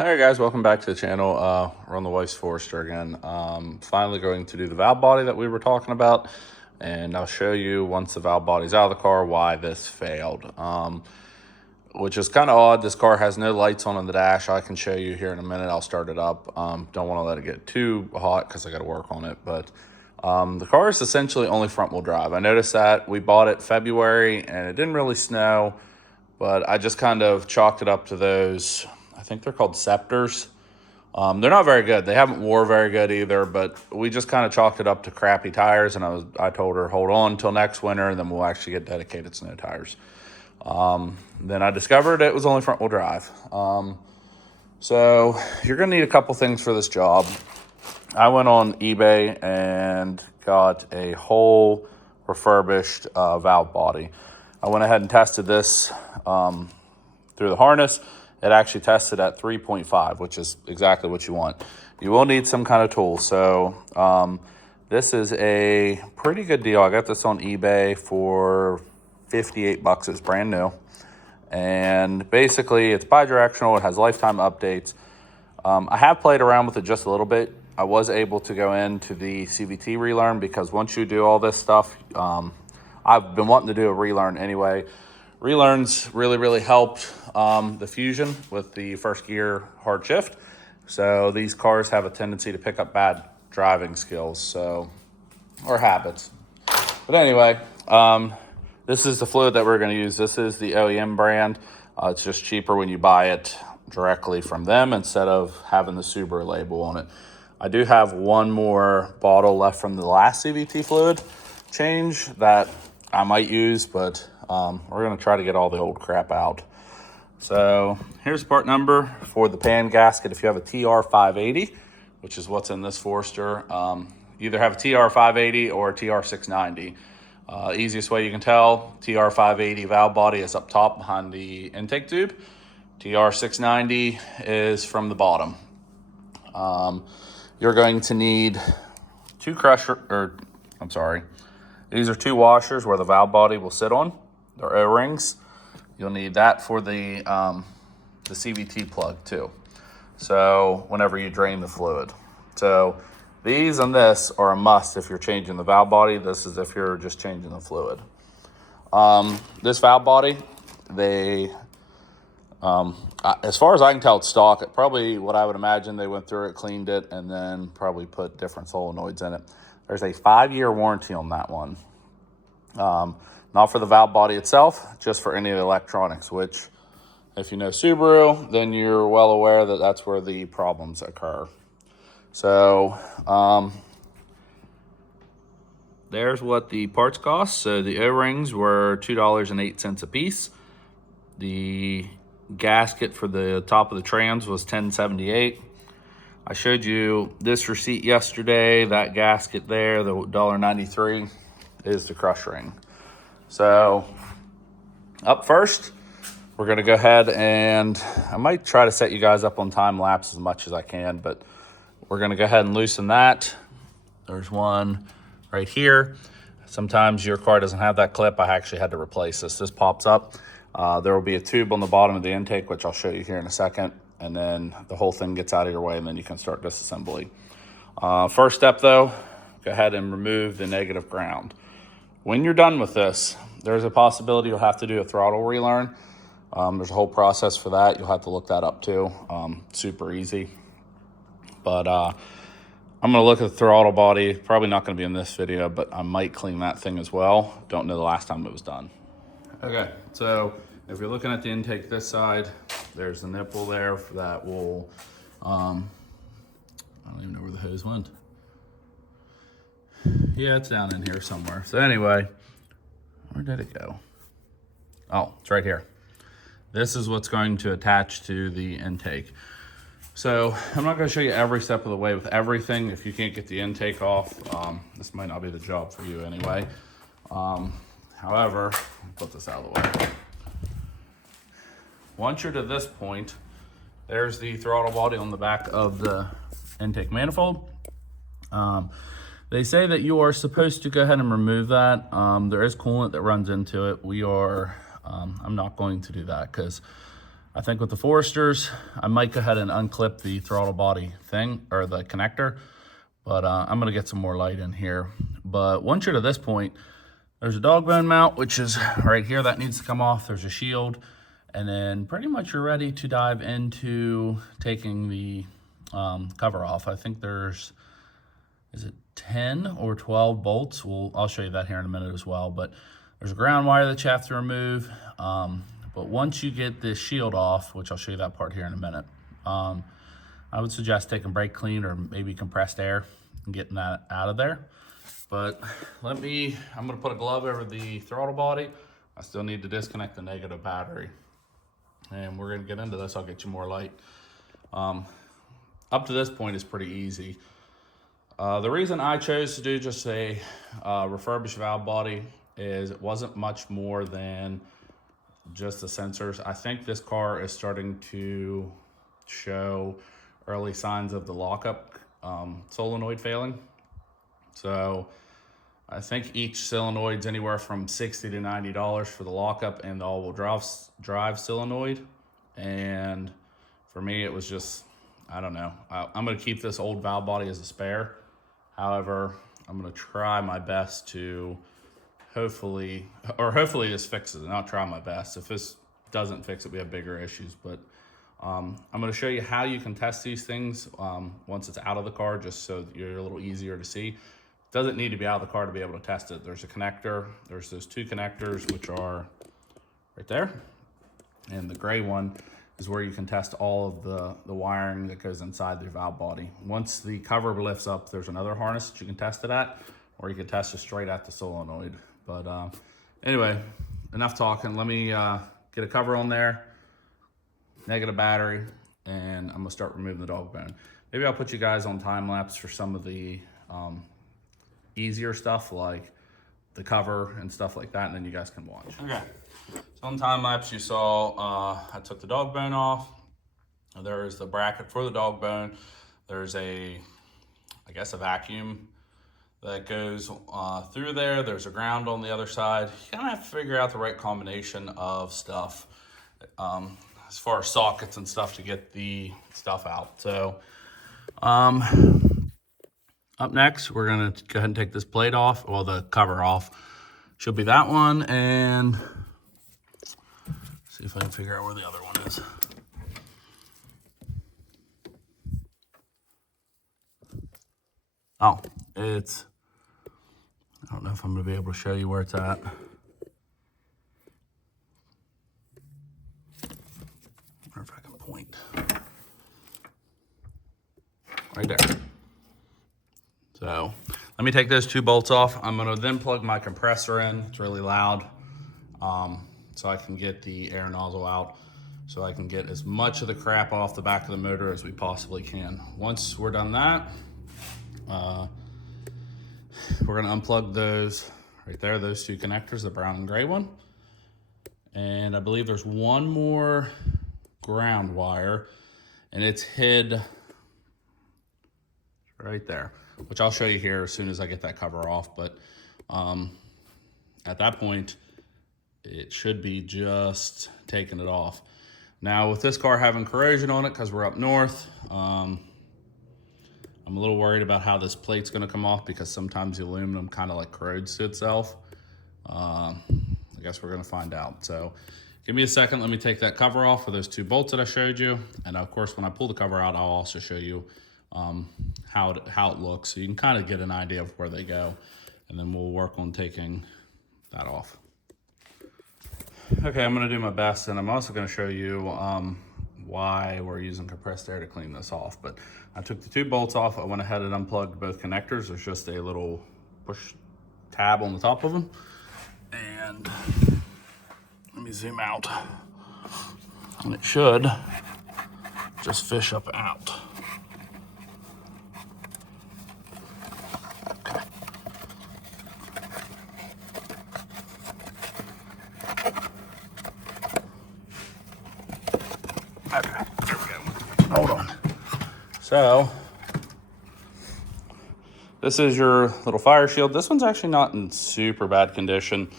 Hi guys, welcome back to the channel. We're on the Weiss Forester again. Finally going to do the valve body that we were talking about, and I'll show you once the valve body's out of the car why this failed. Which is kind of odd. This car has no lights on the dash. I can show you here in a minute. I'll start it up. Don't want to let it get too hot because I got to work on it. But the car is essentially only front wheel drive. I noticed that we bought it February and it didn't really snow, but I just kind of chalked it up to those. I think they're called Scepters. They're not very good. They haven't wore very good either, but we just kind of chalked it up to crappy tires. And I told her, hold on until next winter, and then we'll actually get dedicated snow tires. Then I discovered it was only front wheel drive. So you're going to need a couple things for this job. I went on eBay and got a whole refurbished valve body. I went ahead and tested this through the harness. It actually tested at 3.5, which is exactly what you want. You will need some kind of tool. So this is a pretty good deal. I got this on eBay for $58. It's brand new. And basically it's bi-directional. It has lifetime updates. I have played around with it just a little bit. I was able to go into the CVT relearn because once you do all this stuff, I've been wanting to do a relearn anyway. Relearns really helped the Fusion with the first gear hard shift. So these cars have a tendency to pick up bad driving skills, or habits. But anyway, this is the fluid that we're going to use. This is the OEM brand. It's just cheaper when you buy it directly from them instead of having the Subaru label on it. I do have one more bottle left from the last CVT fluid change that I might use, but we're going to try to get all the old crap out. So here's the part number for the pan gasket. If you have a tr580, which is what's in this Forester, either have a tr580 or a tr690. Easiest way you can tell, tr580 valve body is up top behind the intake tube. tr690 is from the bottom. You're going to need these are two washers where the valve body will sit on. They're O-rings. You'll need that for the CVT plug too. So whenever you drain the fluid. So these and this are a must if you're changing the valve body. This is if you're just changing the fluid. This valve body, as far as I can tell, it's stock. Probably what I would imagine, they went through it, cleaned it, and then probably put different solenoids in it. There's a 5-year warranty on that one. Not for the valve body itself, just for any of the electronics, which if you know Subaru, then you're well aware that that's where the problems occur. So there's what the parts cost. So the O-rings were $2.08 a piece. The gasket for the top of the trans was $10.78. I showed you this receipt yesterday. That gasket there, the $1.93, is the crush ring. So up first, we're going to go ahead and I might try to set you guys up on time lapse as much as I can, but we're going to go ahead and loosen that. There's one right here. Sometimes your car doesn't have that clip. I actually had to replace this. This pops up. There will be a tube on the bottom of the intake, which I'll show you here in a second. And then the whole thing gets out of your way, and then you can start disassembly. First step though, go ahead and remove the negative ground. When you're done with this, there's a possibility you'll have to do a throttle relearn. There's a whole process for that. You'll have to look that up too. Super easy. But I'm going to look at the throttle body. Probably not going to be in this video, but I might clean that thing as well. Don't know the last time it was done. Okay, so if you're looking at the intake this side, there's the nipple there that will, I don't even know where the hose went. Yeah, it's down in here somewhere. So anyway, where did it go? Oh, it's right here. This is what's going to attach to the intake. So I'm not going to show you every step of the way with everything. If you can't get the intake off, this might not be the job for you anyway. However, I'll put this out of the way. Once you're to this point, there's the throttle body on the back of the intake manifold. They say that you are supposed to go ahead and remove that. There is coolant that runs into it. I'm not going to do that because I think with the Foresters, I might go ahead and unclip the throttle body thing, or the connector, but I'm gonna get some more light in here. But once you're to this point, there's a dog bone mount, which is right here, that needs to come off. There's a shield, and then pretty much you're ready to dive into taking the cover off. I think there's, is it 10 or 12 bolts? I'll show you that here in a minute as well, but there's a ground wire that you have to remove. But once you get this shield off, which I'll show you that part here in a minute, I would suggest taking brake clean or maybe compressed air and getting that out of there. But I'm gonna put a glove over the throttle body. I still need to disconnect the negative battery. And we're gonna get into this, I'll get you more light. Up to this point is pretty easy. The reason I chose to do just a refurbished valve body is it wasn't much more than just the sensors. I think this car is starting to show early signs of the lockup solenoid failing. So I think each solenoid's anywhere from $60 to $90 for the lockup and the all-wheel drive solenoid. And for me, it was just, I don't know. I'm gonna keep this old valve body as a spare. However, I'm gonna try my best to hopefully this fixes it, and I'll try my best. If this doesn't fix it, we have bigger issues. But I'm gonna show you how you can test these things once it's out of the car, just so you're a little easier to see. It doesn't need to be out of the car to be able to test it. There's a connector, there's those two connectors, which are right there. And the gray one is where you can test all of the wiring that goes inside the valve body. Once the cover lifts up, there's another harness that you can test it at, or you can test it straight at the solenoid. But anyway, enough talking. Let me get a cover on there, negative battery, and I'm gonna start removing the dog bone. Maybe I'll put you guys on time lapse for some of the easier stuff, like the cover and stuff like that, and then you guys can watch. Okay. So on time lapse, you saw I took the dog bone off. There's the bracket for the dog bone. There's I guess a vacuum that goes through there. There's a ground on the other side. You kind of have to figure out the right combination of stuff as far as sockets and stuff to get the stuff out. So up next, we're gonna go ahead and take this plate off, well, the cover off. Should be that one, and see if I can figure out where the other one is. Oh, I don't know if I'm gonna be able to show you where it's at. Or if I can point. Right there. So let me take those two bolts off. I'm gonna then plug my compressor in. It's really loud. So I can get the air nozzle out, so I can get as much of the crap off the back of the motor as we possibly can. Once we're done that, we're gonna unplug those right there, those two connectors, the brown and gray one. And I believe there's one more ground wire, and it's hid right there, which I'll show you here as soon as I get that cover off. But at that point, it should be just taking it off. Now with this car having corrosion on it, because we're up north, I'm a little worried about how this plate's gonna come off, because sometimes the aluminum kind of like corrodes to itself. I guess we're gonna find out. So give me a second, let me take that cover off for those two bolts that I showed you. And of course, when I pull the cover out, I'll also show you how it looks, so you can kind of get an idea of where they go, and then we'll work on taking that off. Okay, I'm gonna do my best, and I'm also gonna show you why we're using compressed air to clean this off. But I took the two bolts off. I went ahead and unplugged both connectors. There's just a little push tab on the top of them. And let me zoom out. And it should just fish up out. Okay, there we go. Hold on. So, this is your little fire shield. This one's actually not in super bad condition.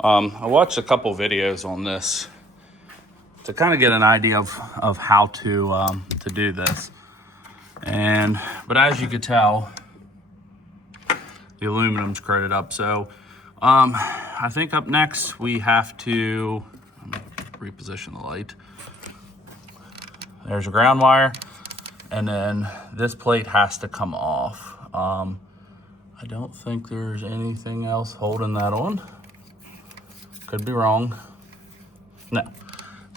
I watched a couple videos on this to kind of get an idea of how to do this. But as you could tell, the aluminum's crated up. So I think up next we have to reposition the light. There's a ground wire, and then this plate has to come off. I don't think there's anything else holding that on. Could be wrong. No.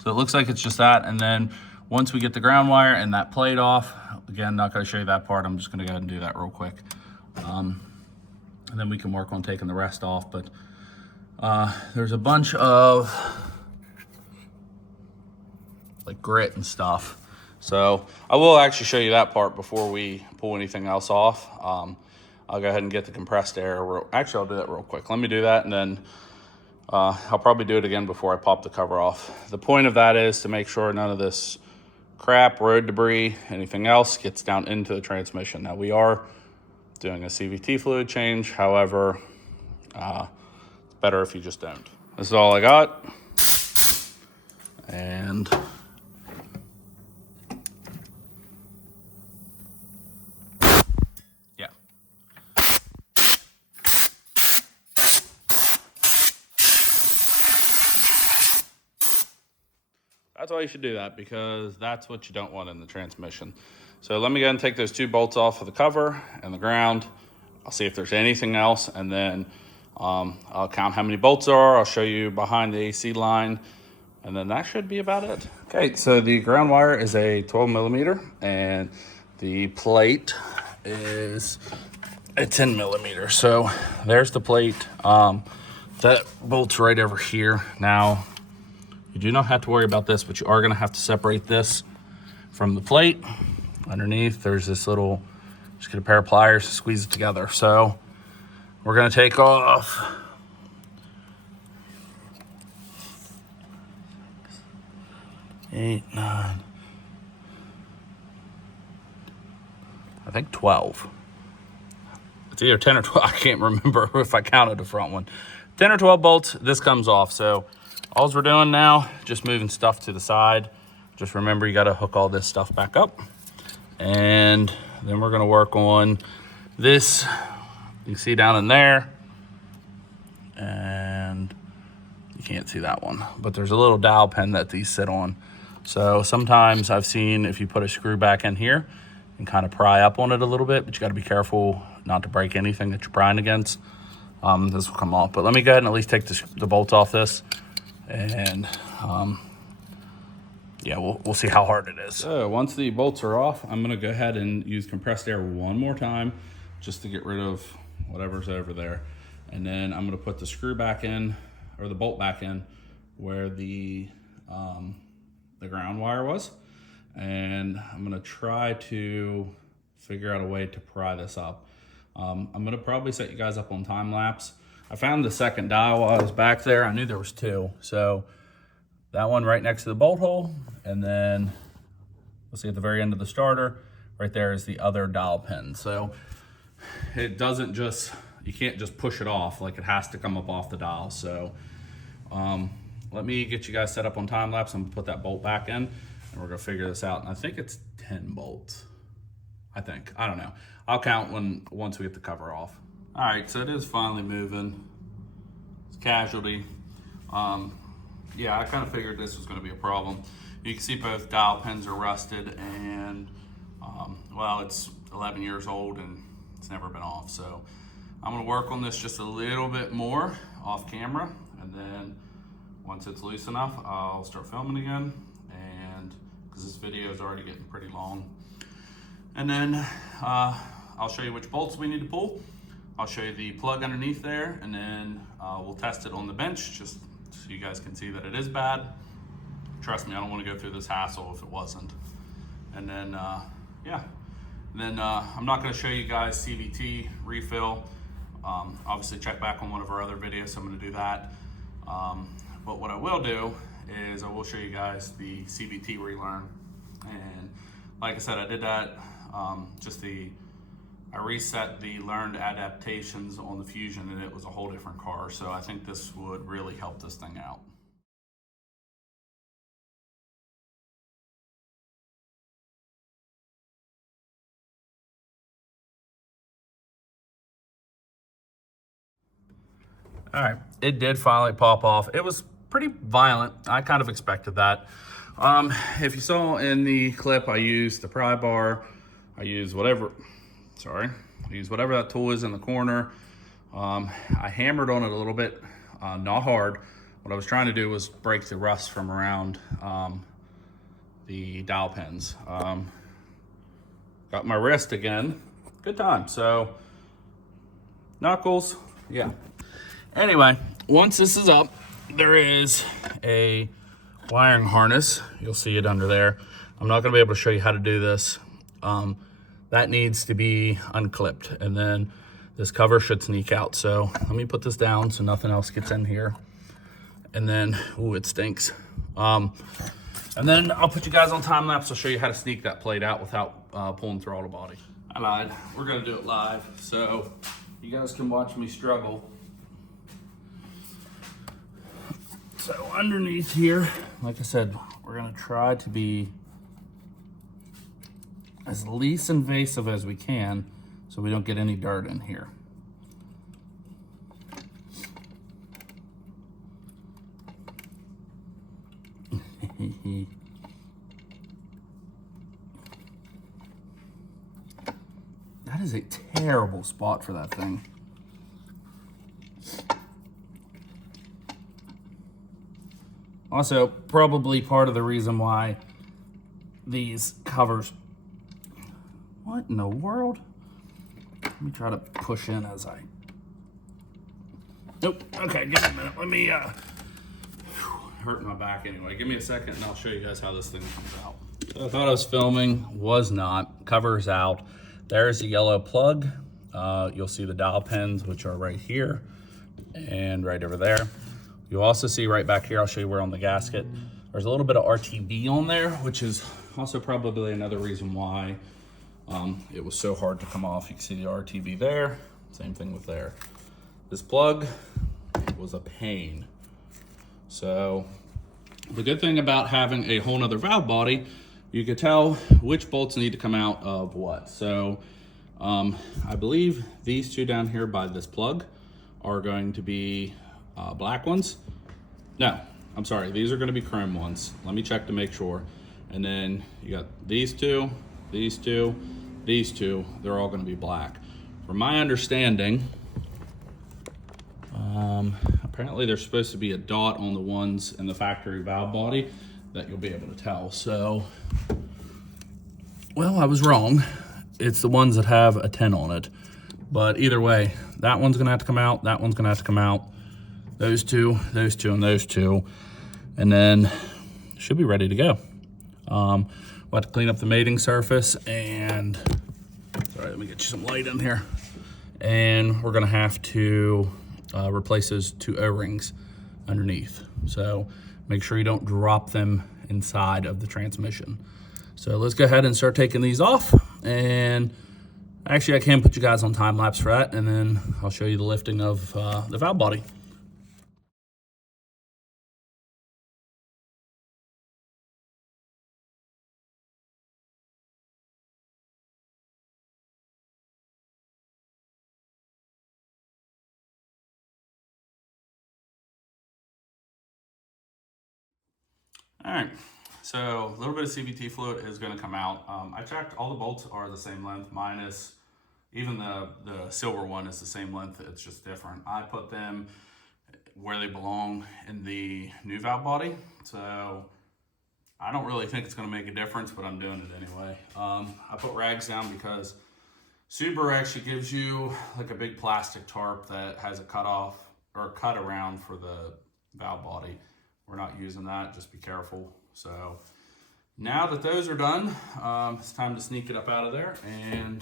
So it looks like it's just that, and then once we get the ground wire and that plate off, again, not gonna show you that part, I'm just gonna go ahead and do that real quick. And then we can work on taking the rest off, but there's a bunch of like grit and stuff. So I will actually show you that part before we pull anything else off. I'll go ahead and get the compressed air. Actually, I'll do that real quick. Let me do that, and then I'll probably do it again before I pop the cover off. The point of that is to make sure none of this crap, road debris, anything else gets down into the transmission. Now, we are doing a CVT fluid change. However, it's better if you just don't. This is all I got. And yeah. That's why you should do that, because that's what you don't want in the transmission. So let me go ahead and take those 2 bolts off of the cover and the ground. I'll see if there's anything else, and then I'll count how many bolts there are. I'll show you behind the AC line, and then that should be about it. Okay, so the ground wire is a 12 millimeter, and the plate is a 10 millimeter. So there's the plate. That bolt's right over here. Now, you do not have to worry about this, but you are gonna have to separate this from the plate. Underneath, there's this little, just get a pair of pliers to squeeze it together. So we're gonna take off 8, 9, I think 12. It's either 10 or 12, I can't remember if I counted the front one. 10 or 12 bolts, this comes off. So all we're doing now, just moving stuff to the side. Just remember, you gotta hook all this stuff back up. And then we're gonna work on this. You can see down in there, and you can't see that one, but there's a little dowel pin that these sit on. So sometimes I've seen if you put a screw back in here and kind of pry up on it a little bit, but you gotta be careful not to break anything that you're prying against. This will come off, but let me go ahead and at least take the bolts off this. And yeah, we'll see how hard it is. So once the bolts are off, I'm gonna go ahead and use compressed air one more time just to get rid of whatever's over there. And then I'm gonna put the screw back in, or the bolt back in, where the ground wire was. And I'm gonna try to figure out a way to pry this up. I'm gonna probably set you guys up on time lapse. I found the second dial while I was back there. I knew there was 2. So that one right next to the bolt hole, and then we'll see at the very end of the starter, right there is the other dial pin. So it doesn't just, you can't just push it off, like it has to come up off the dial. So let me get you guys set up on time lapse. I'm gonna put that bolt back in, and we're gonna figure this out. And I think it's 10 bolts. I think, I don't know. I'll count once we get the cover off. All right, so it is finally moving. It's casualty. Yeah, I kind of figured this was gonna be a problem. You can see both dial pins are rusted, and well, it's 11 years old and it's never been off. So I'm gonna work on this just a little bit more off camera, and then once it's loose enough, I'll start filming again, and because this video is already getting pretty long. And then I'll show you which bolts we need to pull. I'll show you the plug underneath there, and then we'll test it on the bench just so you guys can see that it is bad. Trust me, I don't want to go through this hassle if it wasn't. And then, yeah. And then I'm not going to show you guys CVT refill. Obviously check back on one of our other videos, so I'm going to do that. But what I will do is I will show you guys the CVT relearn. And like I said, I did that, I reset the learned adaptations on the Fusion, and it was a whole different car. So I think this would really help this thing out. All right, it did finally pop off. It was pretty violent. I kind of expected that. If you saw in the clip, I used the pry bar. I used whatever that tool is in the corner. I hammered on it a little bit, not hard. What I was trying to do was break the rust from around the dowel pins. Got my wrist again. Good time. So, knuckles, yeah. Anyway, once this is up, there is a wiring harness. You'll see it under there. I'm not gonna be able to show you how to do this. That needs to be unclipped, and then this cover should sneak out. So let me put this down so nothing else gets in here. And then, ooh, it stinks. And then I'll put you guys on time lapse. I'll show you how to sneak that plate out without pulling throttle body. I lied. We're gonna do it live, so you guys can watch me struggle. So underneath here, like I said, we're gonna try to be as least invasive as we can so we don't get any dirt in here. That is a terrible spot for that thing. Also, probably part of the reason why these covers... What in the world? Let me try to push in as I... Nope. Okay, give me a minute. Let me... hurt my back anyway. Give me a second and I'll show you guys how this thing comes out. So I thought I was filming, was not. Cover's out. There's the yellow plug. You'll see the dowel pins, which are right here and right over there. You'll also see right back here, I'll show you where on the gasket, there's a little bit of RTB on there, which is also probably another reason why it was so hard to come off. You can see the RTB there, same thing with there. This plug was a pain. So the good thing about having a whole nother valve body, you can tell which bolts need to come out of what. So I believe these two down here by this plug are going to be black ones. No, I'm sorry, these are gonna be chrome ones. Let me check to make sure. And then you got these two, these two, these two, they're all gonna be black. From my understanding, apparently there's supposed to be a dot on the ones in the factory valve body that you'll be able to tell. So, well, I was wrong. It's the ones that have a 10 on it. But either way, that one's gonna have to come out, that one's gonna have to come out. Those two, and those two. And then should be ready to go. We'll have to clean up the mating surface and, sorry, let me get you some light in here. And we're gonna have to replace those two O-rings underneath. So make sure you don't drop them inside of the transmission. So let's go ahead and start taking these off. And actually I can put you guys on time lapse for that, and then I'll show you the lifting of the valve body. All right, so a little bit of CVT fluid is gonna come out. I checked, all the bolts are the same length, minus even the silver one is the same length, it's just different. I put them where they belong in the new valve body, so I don't really think it's gonna make a difference, but I'm doing it anyway. I put rags down because Subaru actually gives you like a big plastic tarp that has a cut off or a cut around for the valve body. We're not using that, just be careful. So now that those are done, it's time to sneak it up out of there. And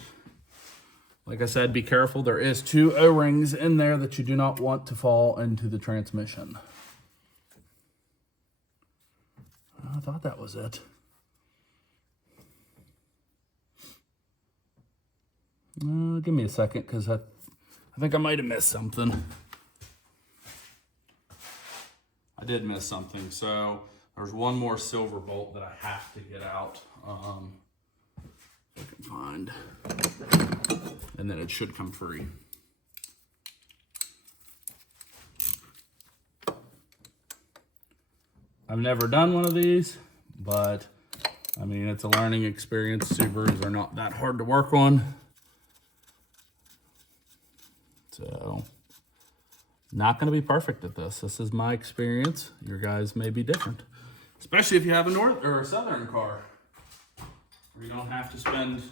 like I said, be careful. There is two O-rings in there that you do not want to fall into the transmission. I thought that was it. Give me a second, because I think I might have missed something. I did miss something. So there's one more silver bolt that I have to get out. If I can find. And then it should come free. I've never done one of these, but I mean, it's a learning experience. Subarus are not that hard to work on. So, not gonna be perfect at this. This is my experience. Your guys may be different. Especially if you have a north or a southern car, where you don't have to spend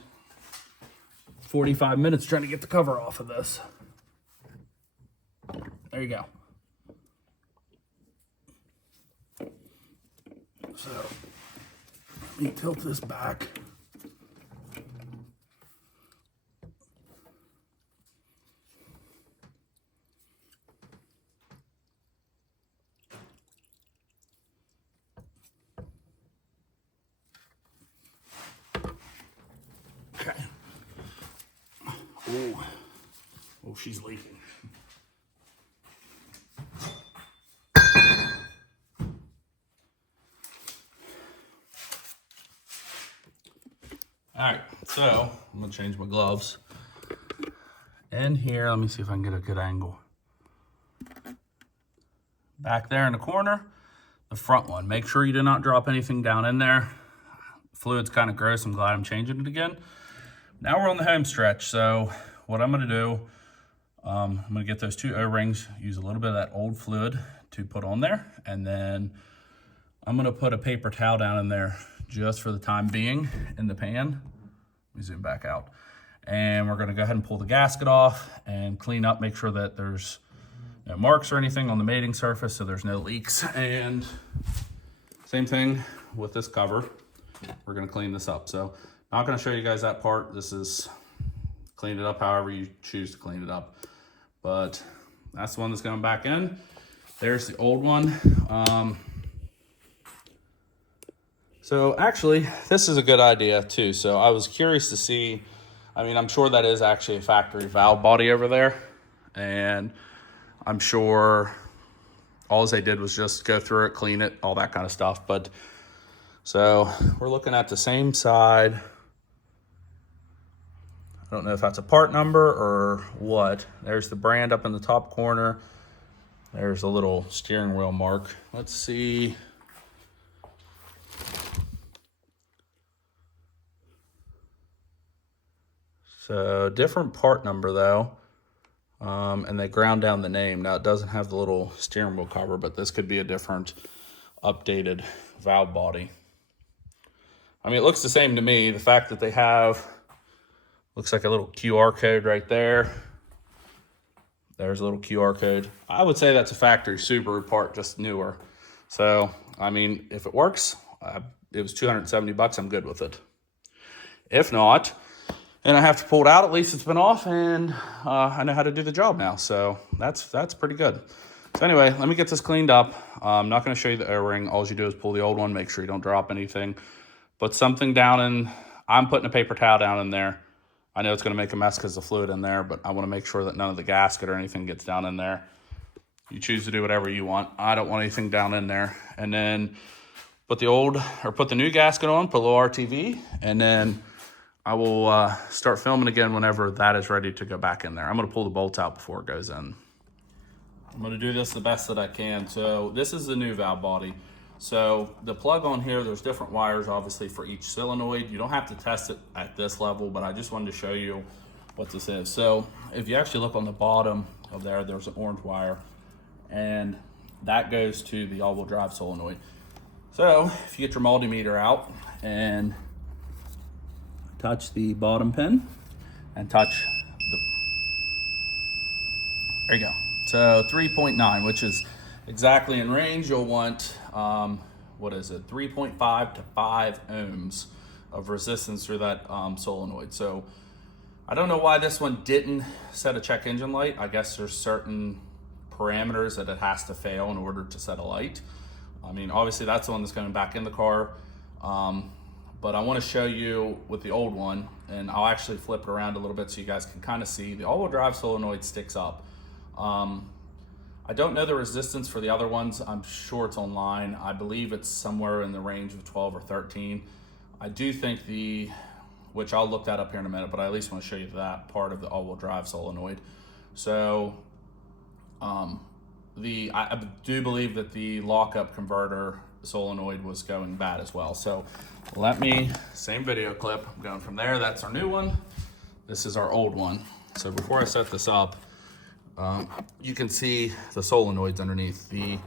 45 minutes trying to get the cover off of this. There you go. So, let me tilt this back. Okay. Oh, she's leaking. All right, so I'm gonna change my gloves. And here, let me see if I can get a good angle. Back there in the corner, the front one. Make sure you do not drop anything down in there. Fluid's kind of gross. I'm glad I'm changing it again. Now we're on the home stretch. So what I'm gonna do, I'm gonna get those 2 O-rings, use a little bit of that old fluid to put on there. And then I'm gonna put a paper towel down in there just for the time being in the pan. Let me zoom back out. And we're gonna go ahead and pull the gasket off and clean up, make sure that there's no marks or anything on the mating surface, so there's no leaks. And same thing with this cover. We're gonna clean this up. So not gonna show you guys that part. This is clean it up however you choose to clean it up. But that's the one that's going back in. There's the old one. So actually, this is a good idea too. So I was curious to see, I mean, I'm sure that is actually a factory valve body over there. And I'm sure all they did was just go through it, clean it, all that kind of stuff. But so we're looking at the same side. I don't know if that's a part number or what. There's the brand up in the top corner. There's a little steering wheel mark. Let's see. So different part number though. And they ground down the name. Now it doesn't have the little steering wheel cover, but this could be a different updated valve body. I mean, it looks the same to me. The fact that they have, looks like a little QR code right there. There's a little QR code. I would say that's a factory Subaru part, just newer. So, I mean, if it works, it was 270 bucks, I'm good with it. If not, and I have to pull it out, at least it's been off, and I know how to do the job now. So that's pretty good. So anyway, let me get this cleaned up. I'm not gonna show you the O-ring. All you do is pull the old one, make sure you don't drop anything. Put something down in, I'm putting a paper towel down in there. I know it's gonna make a mess because of the fluid in there, but I wanna make sure that none of the gasket or anything gets down in there. You choose to do whatever you want. I don't want anything down in there. And then put the new gasket on, put a little RTV, and then I will start filming again whenever that is ready to go back in there. I'm gonna pull the bolts out before it goes in. I'm gonna do this the best that I can. So this is the new valve body. So the plug on here, there's different wires obviously for each solenoid. You don't have to test it at this level, but I just wanted to show you what this is. So if you actually look on the bottom of there, there's an orange wire, and that goes to the all-wheel drive solenoid. So if you get your multimeter out and touch the bottom pin and touch the, there you go. So 3.9, which is exactly in range. You'll want, what is it? 3.5 to 5 ohms of resistance through that solenoid. So I don't know why this one didn't set a check engine light. I guess there's certain parameters that it has to fail in order to set a light. I mean, obviously that's the one that's going back in the car. But I want to show you with the old one, and I'll actually flip it around a little bit so you guys can kind of see. The all-wheel drive solenoid sticks up. I don't know the resistance for the other ones. I'm sure it's online. I believe it's somewhere in the range of 12 or 13. I do think which I'll look that up here in a minute, but I at least want to show you that part of the all-wheel drive solenoid. So I do believe that the lockup converter solenoid was going bad as well. So let me, same video clip, I'm going from there. That's our new one. This is our old one. So before I set this up, you can see the solenoids underneath. The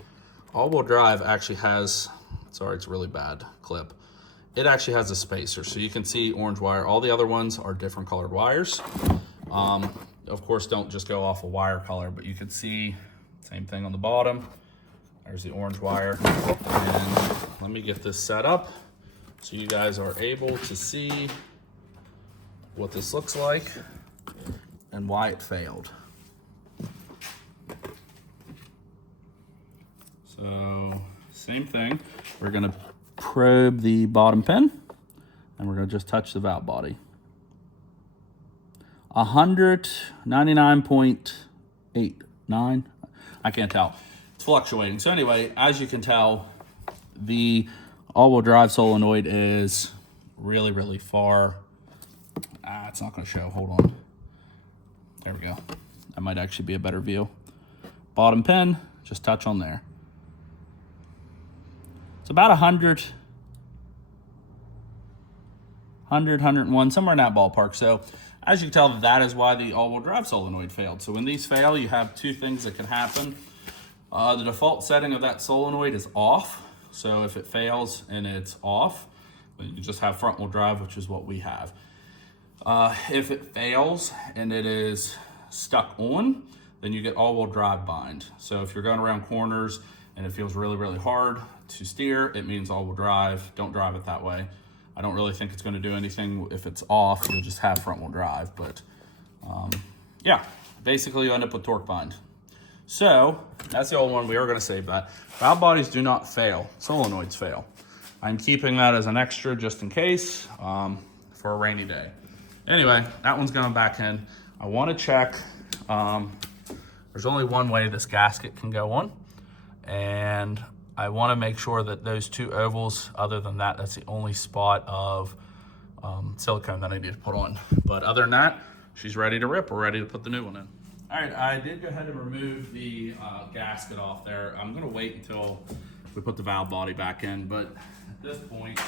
all-wheel drive actually has, sorry, it's a really bad clip. It actually has a spacer. So you can see orange wire. All the other ones are different colored wires. Of course, don't just go off a wire color, but you can see same thing on the bottom. There's the orange wire. And let me get this set up so you guys are able to see what this looks like and why it failed. So same thing, we're gonna probe the bottom pin and we're gonna just touch the valve body. 199.89, I can't tell. It's fluctuating. So anyway, as you can tell, the all-wheel drive solenoid is really, really far. It's not gonna show, hold on. There we go. That might actually be a better view. Bottom pin, just touch on there. It's about 100, 101, somewhere in that ballpark. So as you can tell, that is why the all-wheel drive solenoid failed. So when these fail, you have two things that can happen. The default setting of that solenoid is off. So if it fails and it's off, then you just have front wheel drive, which is what we have. If it fails and it is stuck on, then you get all-wheel drive bind. So if you're going around corners and it feels really, really hard to steer, it means all-wheel drive. Don't drive it that way. I don't really think it's going to do anything if it's off. You'll just have front-wheel drive. But yeah, basically you end up with torque bind. So that's the old one. We are going to save that. Valve bodies do not fail. Solenoids fail. I'm keeping that as an extra just in case for a rainy day. Anyway, that one's going back in. I want to check. There's only one way this gasket can go on. And I want to make sure that those two ovals, other than that, that's the only spot of silicone that I need to put on. But other than that, she's ready to rip. We're ready to put the new one in. All right, I did go ahead and remove the gasket off there. I'm gonna wait until we put the valve body back in, but at this point,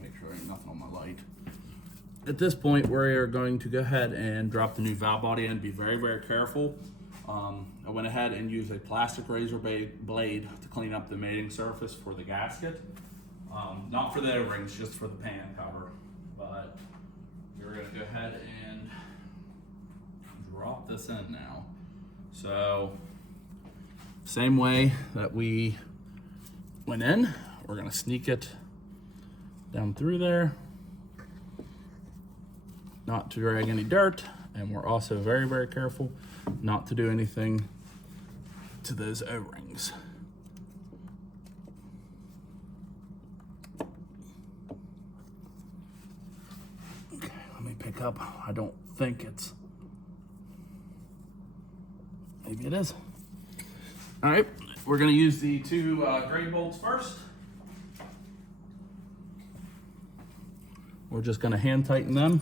make sure ain't nothing on my light. At this point, we're going to go ahead and drop the new valve body in. Be very, very careful. I went ahead and used a plastic razor blade to clean up the mating surface for the gasket. Not for the O-rings, just for the pan cover. But we're gonna go ahead and drop this in now. So, same way that we went in, we're gonna sneak it down through there, not to drag any dirt, and we're also very, very careful not to do anything to those O-rings. Okay, let me pick up. I don't think it's, maybe it is. All right, we're gonna use the two gray bolts first. We're just gonna hand tighten them.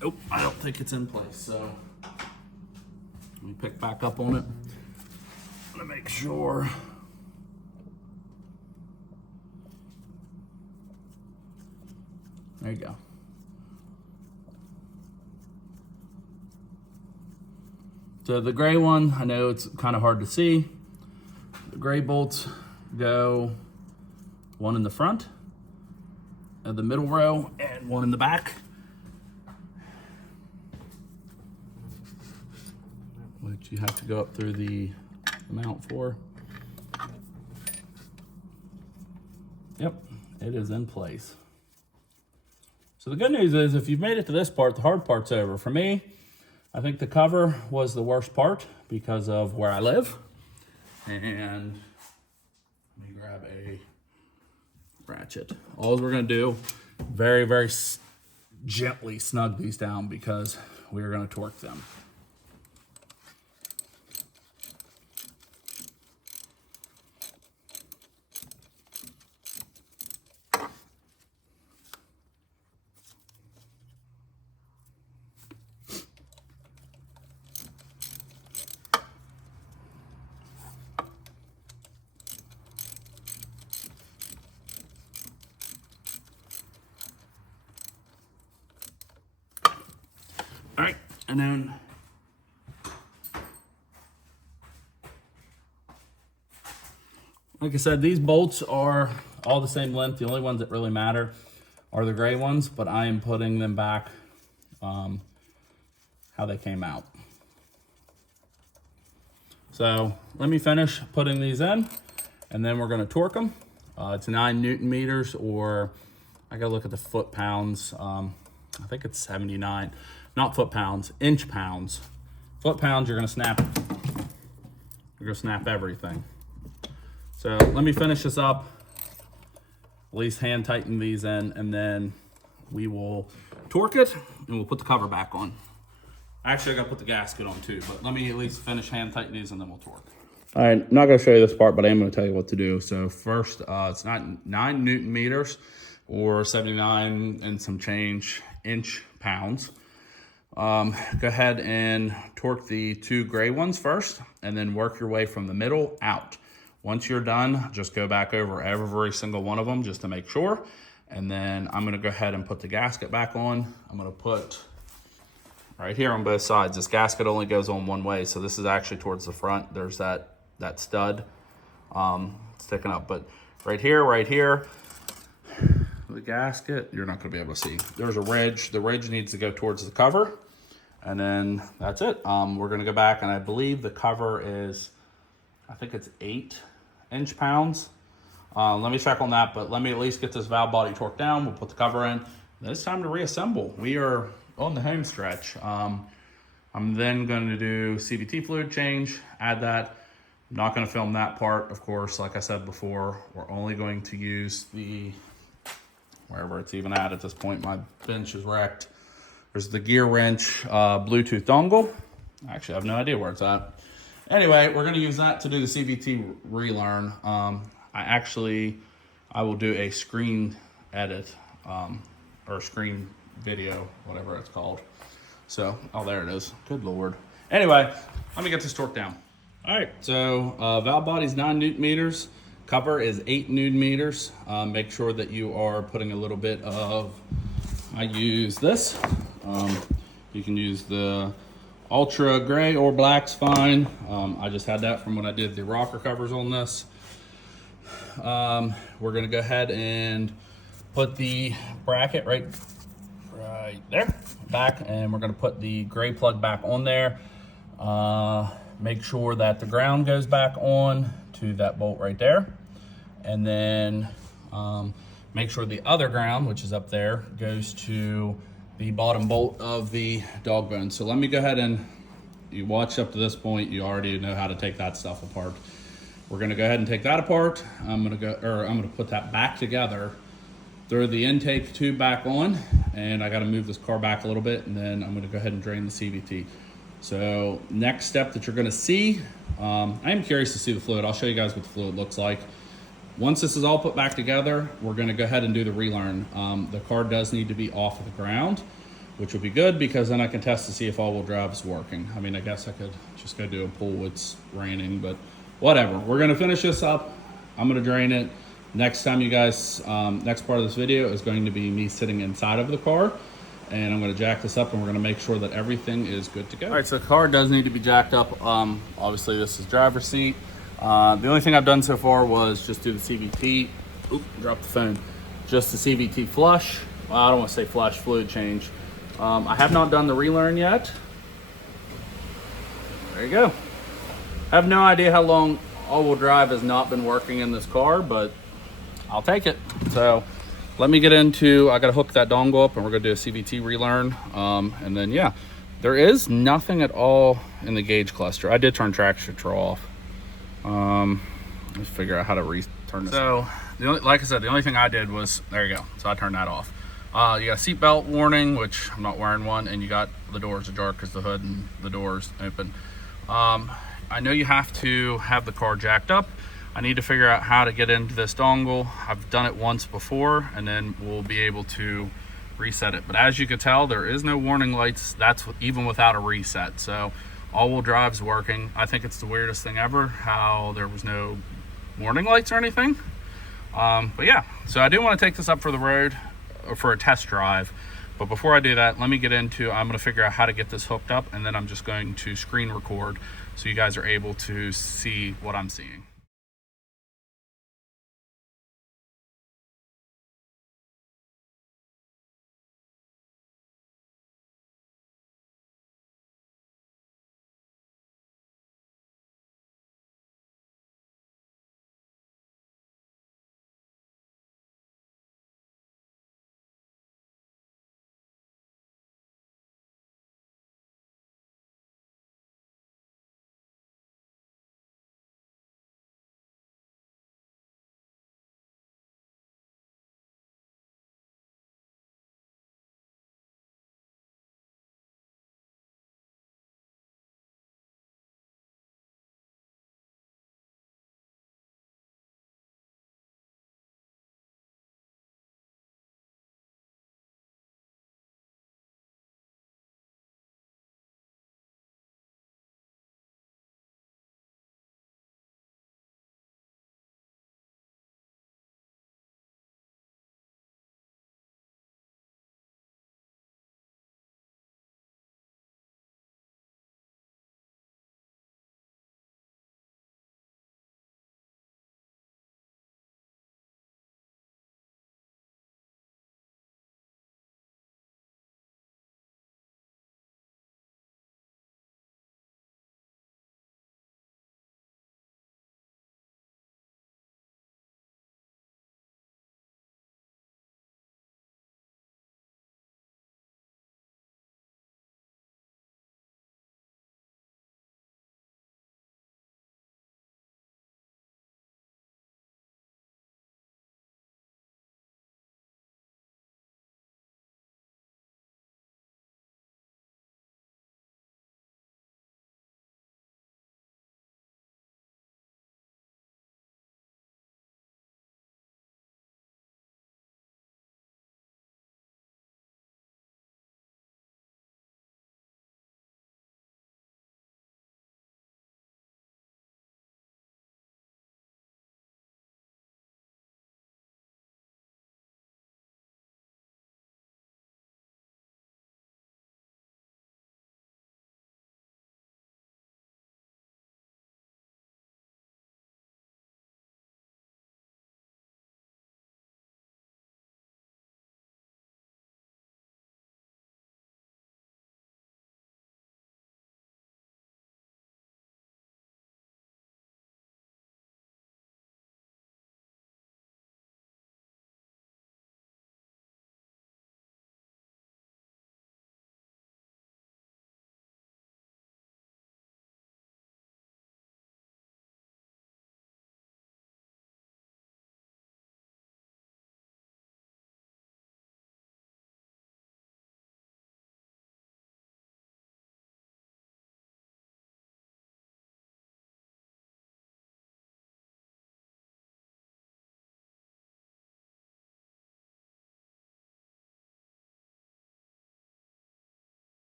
Nope, I don't think it's in place, so let me pick back up on it. I'm gonna make sure. There you go. So the gray one, I know it's kind of hard to see. The gray bolts go one in the front of the middle row and one in the back, which you have to go up through the mount for. Yep, it is in place. So the good news is if you've made it to this part, the hard part's over. For me, I think the cover was the worst part because of where I live. And let me grab a ratchet. All we're gonna do, very, very gently snug these down because we're gonna torque them. And then like I said, these bolts are all the same length. The only ones that really matter are the gray ones, but I am putting them back how they came out. So let me finish putting these in, and then we're going to torque them. It's 9 Newton meters, or I got to look at the foot pounds. I think it's 79, not foot pounds, inch pounds. Foot pounds, you're going to snap. You're going to snap everything. So let me finish this up, at least hand tighten these in, and then we will torque it and we'll put the cover back on. Actually, I gotta put the gasket on too, but let me at least finish hand tighten these and then we'll torque. All right, not gonna show you this part, but I am gonna tell you what to do. So first, it's not 9 Newton meters or 79 and some change inch pounds. Go ahead and torque the 2 gray ones first, and then work your way from the middle out. Once you're done, just go back over every single one of them just to make sure. And then I'm gonna go ahead and put the gasket back on. I'm gonna put right here on both sides. This gasket only goes on one way, so this is actually towards the front. There's that stud sticking up, but right here, the gasket, you're not gonna be able to see. There's a ridge. The ridge needs to go towards the cover, and then that's it. We're gonna go back, and I believe the cover is, I think it's 8 inch pounds. Let me check on that, but let me at least get this valve body torqued down. We'll put the cover in. Then it's time to reassemble. We are on the home stretch. I'm then going to do CVT fluid change, add that. I'm not going to film that part, of course. Like I said before, we're only going to use the, wherever it's even at this point, my bench is wrecked. There's the gear wrench Bluetooth dongle. Actually, I have no idea where it's at. Anyway, we're going to use that to do the CVT relearn. I will do a screen edit or screen video, whatever it's called. So, oh, there it is. Good Lord. Anyway, let me get this torqued down. All right, so valve body's 9 Newton meters. Cover is 8 Newton meters. Make sure that you are putting a little bit of, I use this. You can use the ultra gray or black's fine. I just had that from when I did the rocker covers on this. We're gonna go ahead and put the bracket right there back, and we're gonna put the gray plug back on there. Make sure that the ground goes back on to that bolt right there, and then make sure the other ground, which is up there, goes to the bottom bolt of the dog bone. So let me go ahead, and you watched up to this point, you already know how to take that stuff apart. We're gonna go ahead and take that apart. I'm gonna put that back together, throw the intake tube back on, and I gotta move this car back a little bit, and then I'm gonna go ahead and drain the CVT. So next step that you're gonna see, I am curious to see the fluid. I'll show you guys what the fluid looks like. Once this is all put back together, we're gonna go ahead and do the relearn. The car does need to be off of the ground, which would be good because then I can test to see if all-wheel drive is working. I mean, I guess I could just go do a pool. It's raining, but whatever. We're gonna finish this up. I'm gonna drain it. Next time you guys, next part of this video is going to be me sitting inside of the car, and I'm gonna jack this up, and we're gonna make sure that everything is good to go. All right, so the car does need to be jacked up. Obviously this is driver's seat. The only thing I've done so far was just do the CVT. Oop, dropped the phone. Just the CVT flush. Well, I don't want to say flush, fluid change. I have not done the relearn yet. There you go. I have no idea how long all-wheel drive has not been working in this car, but I'll take it. So let me get into, I gotta hook that dongle up, and we're gonna do a CVT relearn. And then yeah, there is nothing at all in the gauge cluster. I did turn traction control off. Let's figure out how to return this. So like I said, the only thing I did was, there you go. So I turned that off. You got a seatbelt warning, which I'm not wearing one, and you got the doors ajar because the hood and the doors open. I know you have to have the car jacked up. I need to figure out how to get into this dongle. I've done it once before, and then we'll be able to reset it. But as you can tell, there is no warning lights. That's even without a reset. So all-wheel drive's working. I think it's the weirdest thing ever, how there was no warning lights or anything. But yeah, so I do want to take this up for the road, or for a test drive, But before I do that, let me get into, I'm going to figure out how to get this hooked up, and then I'm just going to screen record so you guys are able to see what I'm seeing.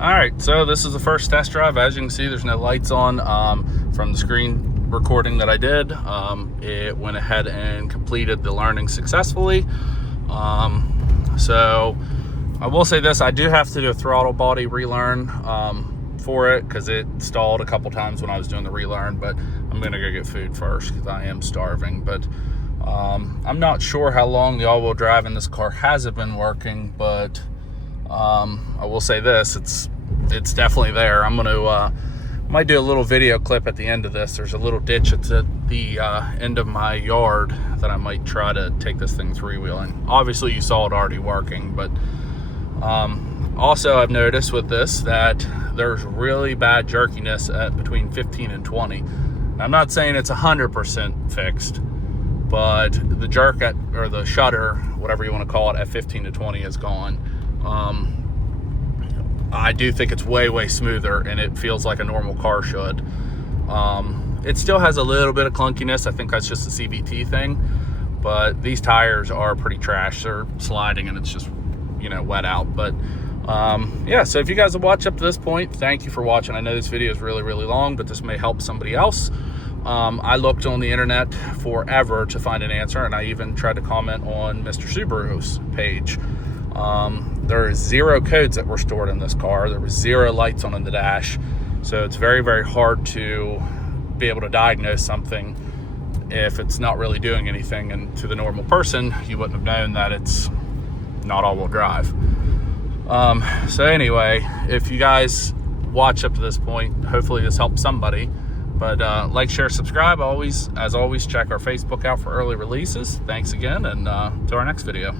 All right, so this is the first test drive. As you can see, there's no lights on from the screen recording that I did. It went ahead and completed the learning successfully. So I will say this, I do have to do a throttle body relearn for it because it stalled a couple times when I was doing the relearn, but I'm gonna go get food first because I am starving. But I'm not sure how long the all-wheel drive in this car hasn't been working, but I will say this, it's definitely there. I'm gonna might do a little video clip at the end of this. There's a little ditch at the end of my yard that I might try to take this thing three-wheeling. Obviously you saw it already working, but also I've noticed with this that there's really bad jerkiness at between 15 and 20. I'm not saying it's 100% fixed, but the jerk or the shutter, whatever you want to call it, at 15 to 20 is gone. I do think it's way smoother, and it feels like a normal car should. It still has a little bit of clunkiness. I think that's just a CVT thing, but these tires are pretty trash. They're sliding and it's just, wet out. But yeah, so if you guys have watched up to this point, thank you for watching. I know this video is really long, but this may help somebody else. I looked on the internet forever to find an answer, and I even tried to comment on Mr. Subaru's page. There is 0 codes that were stored in this car. There was 0 lights on in the dash. So it's very hard to be able to diagnose something if it's not really doing anything. And to the normal person, you wouldn't have known that it's not all-wheel drive. So anyway, if you guys watch up to this point, hopefully this helps somebody. But like, share, subscribe. As always, check our Facebook out for early releases. Thanks again, and to our next video.